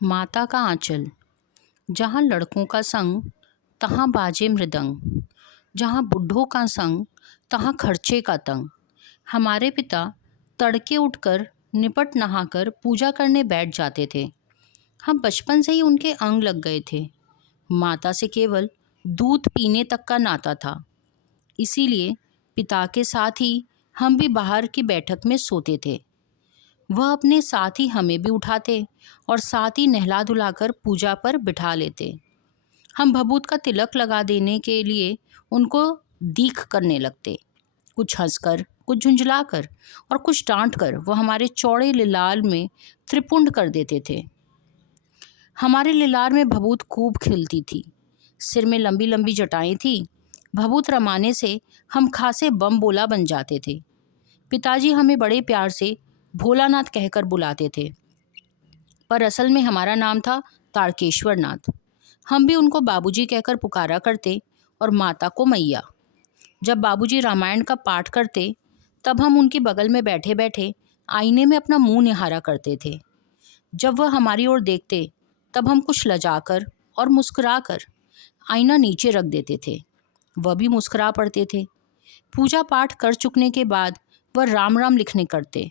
माता का आंचल। जहाँ लड़कों का संग तहाँ बाजे मृदंग, जहाँ बुढ़ों का संग तहाँ खर्चे का तंग। हमारे पिता तड़के उठकर निपट नहाकर पूजा करने बैठ जाते थे। हम बचपन से ही उनके अंग लग गए थे। माता से केवल दूध पीने तक का नाता था, इसीलिए पिता के साथ ही हम भी बाहर की बैठक में सोते थे। वह अपने साथ ही हमें भी उठाते और साथ ही नहला धुलाकर पूजा पर बिठा लेते। हम भभूत का तिलक लगा देने के लिए उनको दीख करने लगते। कुछ हंसकर, कुछ झुंझलाकर और कुछ डांट कर वह हमारे चौड़े लिलार में त्रिपुंड कर देते थे। हमारे लिलार में भभूत खूब खिलती थी। सिर में लंबी लंबी जटाएं थी। भभूत रमाने से हम खासे बम बोला बन जाते थे। पिताजी हमें बड़े प्यार से भोलानाथ कहकर बुलाते थे, पर असल में हमारा नाम था तारकेश्वर नाथ। हम भी उनको बाबूजी कहकर पुकारा करते और माता को मैया। जब बाबूजी रामायण का पाठ करते तब हम उनके बगल में बैठे बैठे आईने में अपना मुंह निहारा करते थे। जब वह हमारी ओर देखते तब हम कुछ लजाकर और मुस्कुराकर आईना नीचे रख देते थे। वह भी मुस्कुरा पड़ते थे। पूजा पाठ कर चुकने के बाद वह राम राम लिखने करते।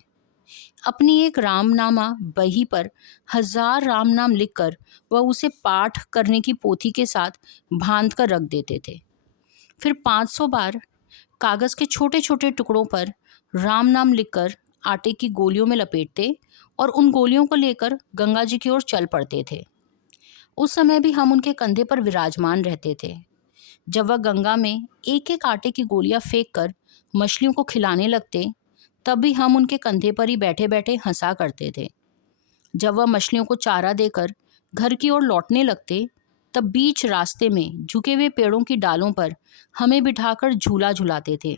अपनी एक रामनामा बही पर 1000 राम नाम लिखकर वह उसे पाठ करने की पोथी के साथ बांध कर रख देते थे। फिर 500 बार कागज़ के छोटे छोटे टुकड़ों पर राम नाम लिखकर आटे की गोलियों में लपेटते और उन गोलियों को लेकर गंगा जी की ओर चल पड़ते थे। उस समय भी हम उनके कंधे पर विराजमान रहते थे। जब वह गंगा में एक एक आटे की गोलियां फेंक कर मछलियों को खिलाने लगते तब भी हम उनके कंधे पर ही बैठे बैठे हंसा करते थे। जब वह मछलियों को चारा देकर घर की ओर लौटने लगते तब बीच रास्ते में झुके हुए पेड़ों की डालों पर हमें बिठाकर झूला झुलाते थे।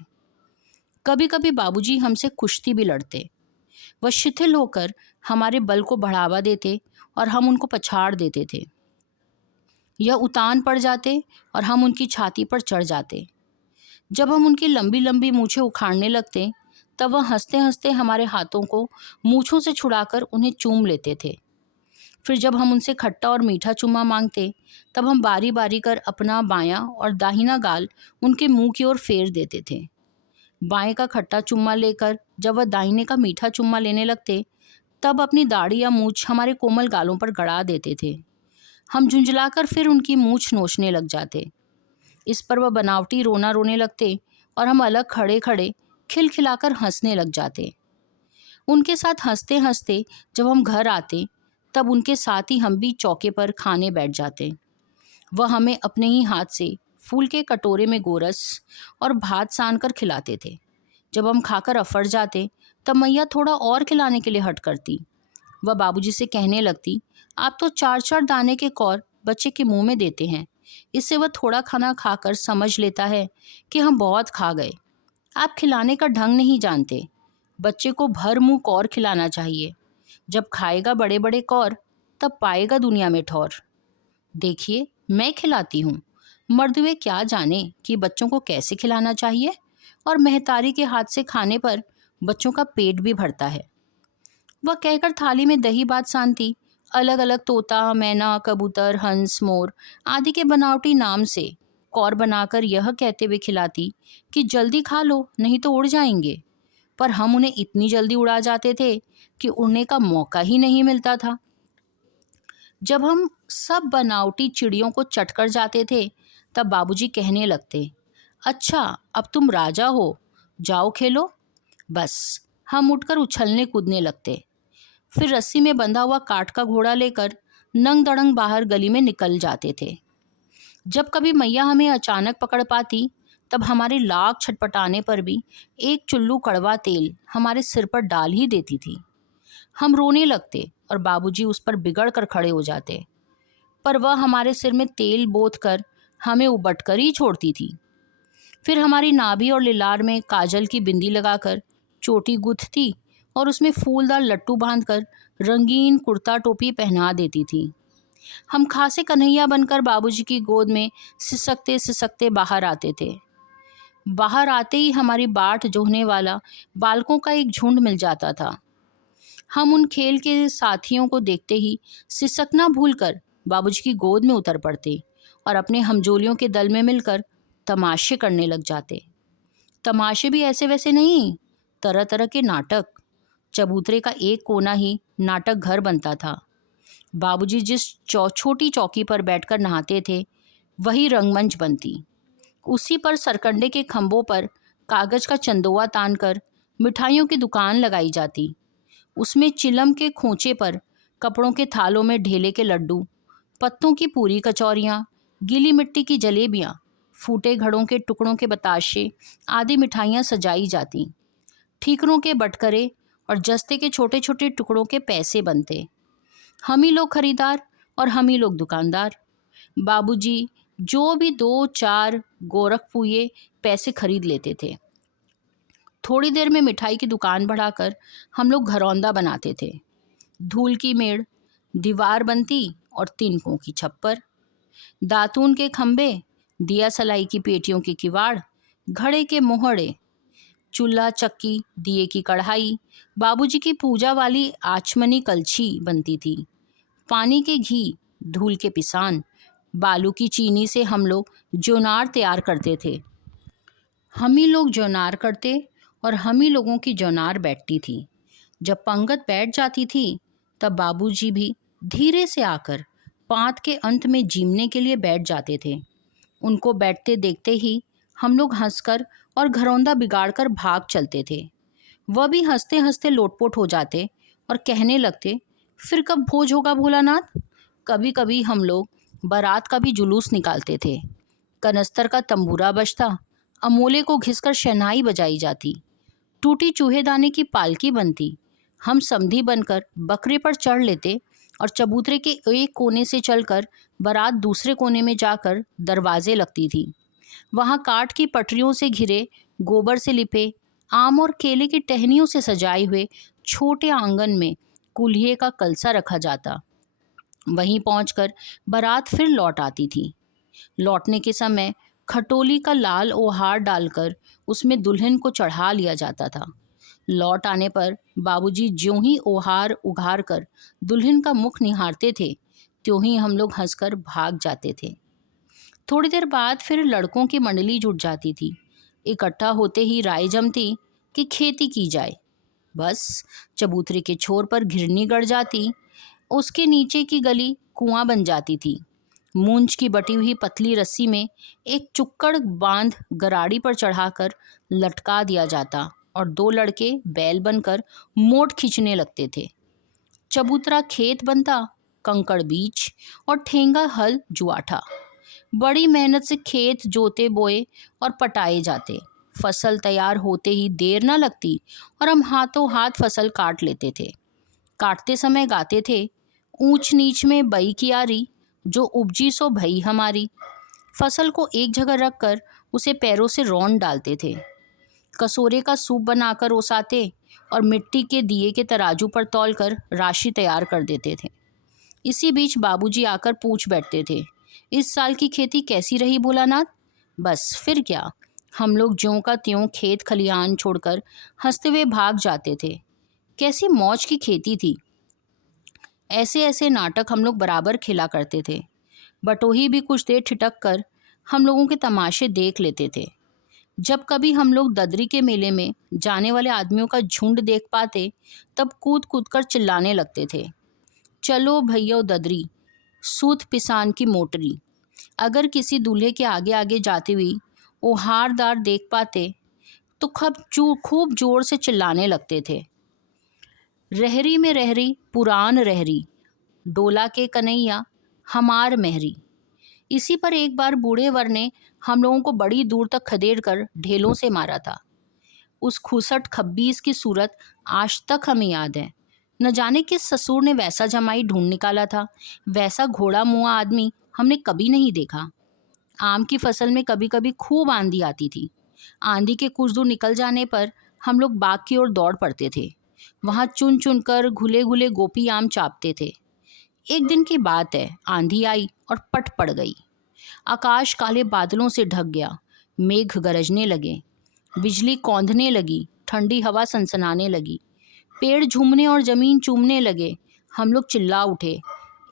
कभी कभी बाबूजी हमसे कुश्ती भी लड़ते। वह शिथिल होकर हमारे बल को बढ़ावा देते और हम उनको पछाड़ देते थे। यह उतान पड़ जाते और हम उनकी छाती पर चढ़ जाते। जब हम उनकी लंबी लंबी मूछें उखाड़ने लगते तब वह हंसते हंसते हमारे हाथों को मूछों से छुड़ाकर उन्हें चूम लेते थे। फिर जब हम उनसे खट्टा और मीठा चुम्मा मांगते तब हम बारी बारी कर अपना बायां और दाहिना गाल उनके मुंह की ओर फेर देते थे। बाएं का खट्टा चुम्मा लेकर जब वह दाहिने का मीठा चुम्मा लेने लगते तब अपनी दाढ़ी या मूछ हमारे कोमल गालों पर गड़ा देते थे। हम झुंझलाकर फिर उनकी मूछ नोचने लग जाते। इस पर वह बनावटी रोना रोने लगते और हम अलग खड़े खड़े खिलखिलाकर हंसने लग जाते। उनके साथ हंसते हंसते जब हम घर आते तब उनके साथ ही हम भी चौके पर खाने बैठ जाते। वह हमें अपने ही हाथ से फूल के कटोरे में गोरस और भात सान कर खिलाते थे। जब हम खाकर अफर जाते तब मैया थोड़ा और खिलाने के लिए हट करती। वह बाबूजी से कहने लगती, आप तो 4-4 दाने के कौर बच्चे के मुंह में देते हैं। इससे वह थोड़ा खाना खाकर समझ लेता है कि हम बहुत खा गए। आप खिलाने का ढंग नहीं जानते। बच्चे को भर मुंह कौर खिलाना चाहिए। जब खाएगा बड़े बड़े कौर तब पाएगा दुनिया में ठौर। देखिए, मैं खिलाती हूँ। मर्द वे क्या जाने कि बच्चों को कैसे खिलाना चाहिए, और महतारी के हाथ से खाने पर बच्चों का पेट भी भरता है। वह कहकर थाली में दही भात सांती अलग अलग तोता, मैना, कबूतर, हंस, मोर आदि के बनावटी नाम से कौर बनाकर यह कहते हुए खिलाती कि जल्दी खा लो नहीं तो उड़ जाएंगे। पर हम उन्हें इतनी जल्दी उड़ा जाते थे कि उड़ने का मौका ही नहीं मिलता था। जब हम सब बनावटी चिड़ियों को चटकर जाते थे तब बाबूजी कहने लगते, अच्छा अब तुम राजा हो, जाओ खेलो। बस हम उठकर उछलने कूदने लगते। फिर रस्सी में बंधा हुआ काठ का घोड़ा लेकर नंग दड़ंग बाहर गली में निकल जाते थे। जब कभी मैया हमें अचानक पकड़ पाती तब हमारे लाख छटपटाने पर भी एक चुल्लू कड़वा तेल हमारे सिर पर डाल ही देती थी। हम रोने लगते और बाबूजी उस पर बिगड़ कर खड़े हो जाते, पर वह हमारे सिर में तेल बोत कर हमें उबट कर ही छोड़ती थी। फिर हमारी नाभि और लिलार में काजल की बिंदी लगाकर चोटी गूंथती और उसमें फूलदार लट्टू बांधकर रंगीन कुर्ता टोपी पहना देती थी। हम खासे कन्हैया बनकर बाबूजी की गोद में सिसकते सिसकते बाहर आते थे। बाहर आते ही हमारी बाट जोहने वाला बालकों का एक झुंड मिल जाता था। हम उन खेल के साथियों को देखते ही सिसकना भूलकर बाबूजी की गोद में उतर पड़ते और अपने हमजोलियों के दल में मिलकर तमाशे करने लग जाते। तमाशे भी ऐसे वैसे नहीं, तरह तरह के नाटक। चबूतरे का एक कोना ही नाटक घर बनता था। बाबूजी जिस छोटी चौकी पर बैठकर नहाते थे वही रंगमंच बनती। उसी पर सरकंडे के खंभों पर कागज का चंदोआ तान कर मिठाइयों की दुकान लगाई जाती। उसमें चिलम के खोंचे पर कपड़ों के थालों में ढेले के लड्डू, पत्तों की पूरी कचौरियाँ, गीली मिट्टी की जलेबियाँ, फूटे घड़ों के टुकड़ों के बताशे आदि मिठाइयाँ सजाई जाती। ठीकरों के बटकरे और जस्ते के छोटे छोटे टुकड़ों के पैसे बनते। हम ही लोग खरीदार और हम ही लोग दुकानदार। बाबूजी जो भी 2-4 गोरखपुए पैसे खरीद लेते थे। थोड़ी देर में मिठाई की दुकान बढ़ाकर हम लोग घरौंदा बनाते थे। धूल की मेड़, दीवार बनती और तिनकों की छप्पर, दातून के खंबे, दिया सलाई की पेटियों के किवाड़, घड़े के मोहड़े, चूल्हा चक्की, दिए की कढ़ाई, बाबूजी की पूजा वाली आचमनी कलछी बनती थी। पानी के घी, धूल के पिसान, बालू की चीनी से हम लोग जोनार तैयार करते थे। हम ही लोग जोनार करते और हम ही लोगों की जोनार बैठती थी। जब पंगत बैठ जाती थी तब बाबूजी भी धीरे से आकर पात के अंत में जीमने के लिए बैठ जाते थे। उनको बैठते देखते ही हम लोग हंसकर और घरौंदा बिगाड़कर भाग चलते थे। वह भी हंसते हंसते लोटपोट हो जाते और कहने लगते, फिर कब भोज होगा भोलानाथ। कभी कभी हम लोग बारात का भी जुलूस निकालते थे। कनस्तर का तंबूरा बजता, अमोले को घिसकर शहनाई बजाई जाती, टूटी चूहेदाने की पालकी बनती। हम समधी बनकर बकरे पर चढ़ लेते और चबूतरे के एक कोने से चलकर बारात दूसरे कोने में जाकर दरवाजे लगती थी। वहाँ काठ की पटरियों से घिरे, गोबर से लिपे, आम और केले की टहनियों से सजाए हुए छोटे आंगन में कुल्हिए का कलसा रखा जाता। वहीं पहुंचकर बारात फिर लौट आती थी। लौटने के समय खटोली का लाल ओहार डालकर उसमें दुल्हन को चढ़ा लिया जाता था। लौट आने पर बाबूजी ज्यों ही ओहार उघार कर दुल्हन का मुख निहारते थे, त्यों ही हम लोग हंसकर भाग जाते थे। थोड़ी देर बाद फिर लड़कों की मंडली जुट जाती थी। इकट्ठा होते ही राय जमती कि खेती की जाए। बस चबूतरे के छोर पर घिरनी गड़ जाती, उसके नीचे की गली कुआं बन जाती थी। मूंज की बटी हुई पतली रस्सी में एक चुक्कड़ बांध गराड़ी पर चढ़ाकर लटका दिया जाता और 2 लड़के बैल बनकर मोट खींचने लगते थे। चबूतरा खेत बनता, कंकड़ बीज और ठेंगा हल जुआठा। बड़ी मेहनत से खेत जोते बोए और पटाए जाते। फसल तैयार होते ही देर न लगती और हम हाथों हाथ फसल काट लेते थे। काटते समय गाते थे, ऊंच नीच में बई की आरी, जो उपजी सो भई हमारी। फसल को एक जगह रखकर उसे पैरों से रौंद डालते थे। कसोरे का सूप बनाकर ओसाते और मिट्टी के दिए के तराजू पर तौलकर राशि तैयार कर देते थे। इसी बीच बाबूजी आकर पूछ बैठते थे, इस साल की खेती कैसी रही भोलानाथ। बस फिर क्या, हम लोग ज्यों का त्यों खेत खलिहान छोड़कर हंसते हुए भाग जाते थे। कैसी मौज की खेती थी। ऐसे ऐसे नाटक हम लोग बराबर खेला करते थे। बटोही भी कुछ देर ठिठक कर हम लोगों के तमाशे देख लेते थे। जब कभी हम लोग ददरी के मेले में जाने वाले आदमियों का झुंड देख पाते तब कूद कूद कर चिल्लाने लगते थे, चलो भैया ददरी, सूत पिसान की मोटरी। अगर किसी दूल्हे के आगे आगे जाती हुई ओहारदार देख पाते तो खूब जोर से चिल्लाने लगते थे, रहरी में रहरी पुरान रहरी, डोला के कन्हैया हमार महरी। इसी पर एक बार बूढ़े वर ने हम लोगों को बड़ी दूर तक खदेड़ कर ढेलों से मारा था। उस खुसट खब्बीस की सूरत आज तक हमें याद है। न जाने किस ससुर ने वैसा जमाई ढूंढ निकाला था। वैसा घोड़ा मुआ आदमी हमने कभी नहीं देखा। आम की फसल में कभी कभी खूब आंधी आती थी। आंधी के कुछ दूर निकल जाने पर हम लोग बाग की ओर दौड़ पड़ते थे। वहाँ चुन चुन कर घुले घुले गोपी आम चापते थे। एक दिन की बात है, आंधी आई और पट पड़ गई। आकाश काले बादलों से ढक गया। मेघ गरजने लगे, बिजली कौंधने लगी, ठंडी हवा सनसनाने लगी। पेड़ झूमने और जमीन चूमने लगे। हम लोग चिल्ला उठे,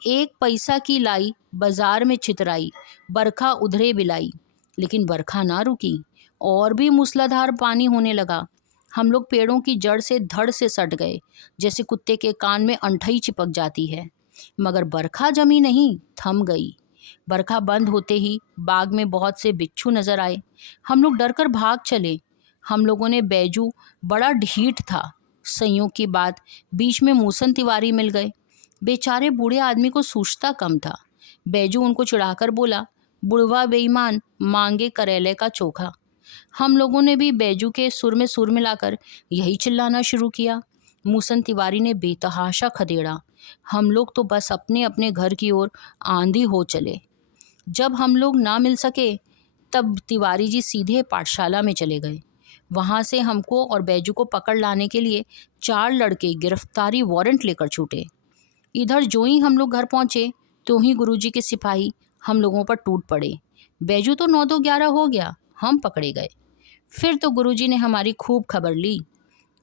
एक पैसा की लाई, बाजार में छितराई, बरखा उधरे बिलाई। लेकिन बरखा ना रुकी, और भी मूसलाधार पानी होने लगा। हम लोग पेड़ों की जड़ से धड़ से सट गए, जैसे कुत्ते के कान में अंठई चिपक जाती है। मगर बरखा जमी नहीं, थम गई। बरखा बंद होते ही बाग में बहुत से बिच्छू नजर आए। हम लोग डरकर भाग चले। हम लोगों ने बैजू बड़ा ढीठ था। संयोग की बात, बीच में मूसन तिवारी मिल गए। बेचारे बूढ़े आदमी को सूझता कम था। बैजू उनको चिढ़ाकर बोला, बुढ़वा बेईमान, मांगे करेले का चोखा। हम लोगों ने भी बैजू के सुर में सुर मिलाकर यही चिल्लाना शुरू किया। मूसन तिवारी ने बेतहाशा खदेड़ा। हम लोग तो बस अपने अपने घर की ओर आंधी हो चले। जब हम लोग ना मिल सके तब तिवारी जी सीधे पाठशाला में चले गए। वहाँ से हमको और बैजू को पकड़ लाने के लिए 4 लड़के गिरफ्तारी वारंट लेकर छूटे। इधर जो ही हम लोग घर पहुँचे तो ही गुरुजी के सिपाही हम लोगों पर टूट पड़े। बैजू तो 9-2-11 हो गया, हम पकड़े गए। फिर तो गुरुजी ने हमारी खूब खबर ली।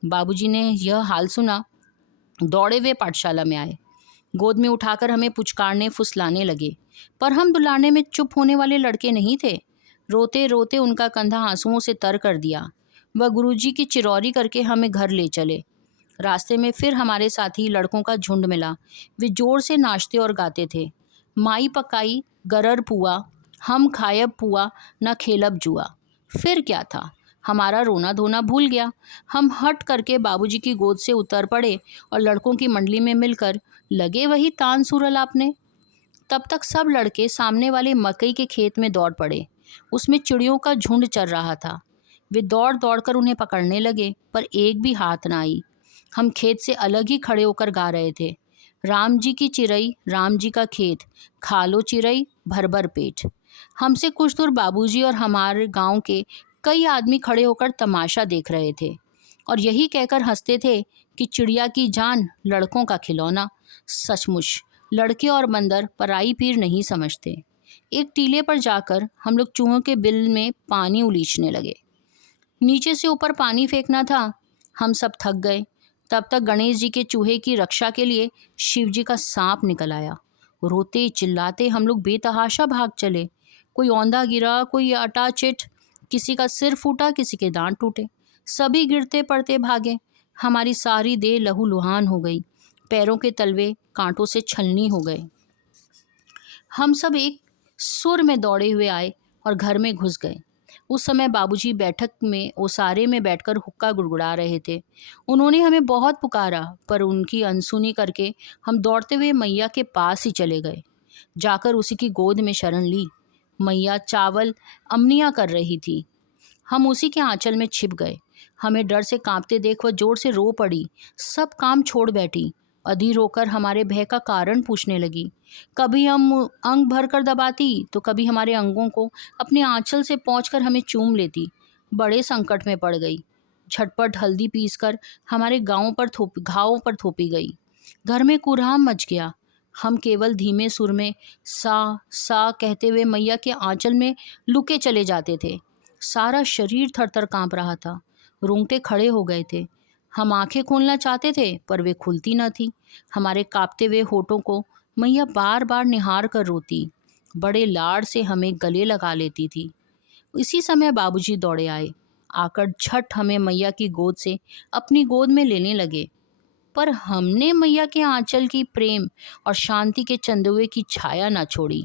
बाबूजी ने यह हाल सुना, दौड़े हुए पाठशाला में आए। गोद में उठाकर हमें पुचकारने फुसलाने लगे। पर हम दुलारने में चुप होने वाले लड़के नहीं थे। रोते रोते उनका कंधा आंसुओं से तर कर दिया। वह गुरुजी की चिरौरी करके हमें घर ले चले। रास्ते में फिर हमारे साथी लड़कों का झुंड मिला। वे जोर से नाचते और गाते थे, माई पकाई गरर पुआ, हम खायब पुआ, न खेलब जुआ। फिर क्या था, हमारा रोना धोना भूल गया। हम हट करके बाबूजी की गोद से उतर पड़े और लड़कों की मंडली में मिलकर लगे वही तान सुर अलापने। तब तक सब लड़के सामने वाले मकई के खेत में दौड़ पड़े। उसमें चिड़ियों का झुंड चल रहा था। वे दौड़ दौड़ कर उन्हें पकड़ने लगे, पर एक भी हाथ ना आई। हम खेत से अलग ही खड़े होकर गा रहे थे, राम जी की चिरई, राम जी का खेत, खा लो चिरई भर भर पेट। हमसे कुछ दूर बाबूजी और हमारे गांव के कई आदमी खड़े होकर तमाशा देख रहे थे और यही कहकर हंसते थे कि चिड़िया की जान, लड़कों का खिलौना। सचमुच लड़के और बंदर पराई पीर नहीं समझते। एक टीले पर जाकर हम लोग चूहों के बिल में पानी उलीचने लगे। नीचे से ऊपर पानी फेंकना था। हम सब थक गए। तब तक गणेश जी के चूहे की रक्षा के लिए शिव जी का सांप निकल आया। रोते चिल्लाते हम लोग बेतहाशा भाग चले। कोई औंधा गिरा, कोई अटा चिट, किसी का सिर फूटा, किसी के दांत टूटे। सभी गिरते पड़ते भागे। हमारी सारी देह लहूलुहान हो गई। पैरों के तलवे कांटों से छलनी हो गए। हम सब एक सुर में दौड़े हुए आए और घर में घुस गए। उस समय बाबूजी बैठक में ओसारे में बैठकर हुक्का गुड़गुड़ा रहे थे। उन्होंने हमें बहुत पुकारा, पर उनकी अनसुनी करके हम दौड़ते हुए मैया के पास ही चले गए। जाकर उसी की गोद में शरण ली। मैया चावल अमनिया कर रही थी। हम उसी के आंचल में छिप गए। हमें डर से कांपते देख वह जोर से रो पड़ी। सब काम छोड़ बैठी। अधीर होकर हमारे भय का कारण पूछने लगी। कभी हम अंग भर कर दबाती तो कभी हमारे अंगों को अपने आंचल से पोंछकर हमें चूम लेती। बड़े संकट में पड़ गई। झटपट हल्दी पीसकर हमारे घावों पर थोपी गई। घर में कुरहाम मच गया। हम केवल धीमे सुर में सा सा कहते हुए मैया के आंचल में लुके चले जाते थे। सारा शरीर थरथर कांप रहा था। रोंगटे खड़े हो गए थे। हम आंखें खोलना चाहते थे, पर वे खुलती न थी। हमारे कांपते हुए होठों को मैया बार बार निहार कर रोती। बड़े लाड़ से हमें गले लगा लेती थी। इसी समय बाबूजी दौड़े आए। आकर झट हमें मैया की गोद से अपनी गोद में लेने लगे। पर हमने मैया के आंचल की प्रेम और शांति के चंदुए की छाया न छोड़ी।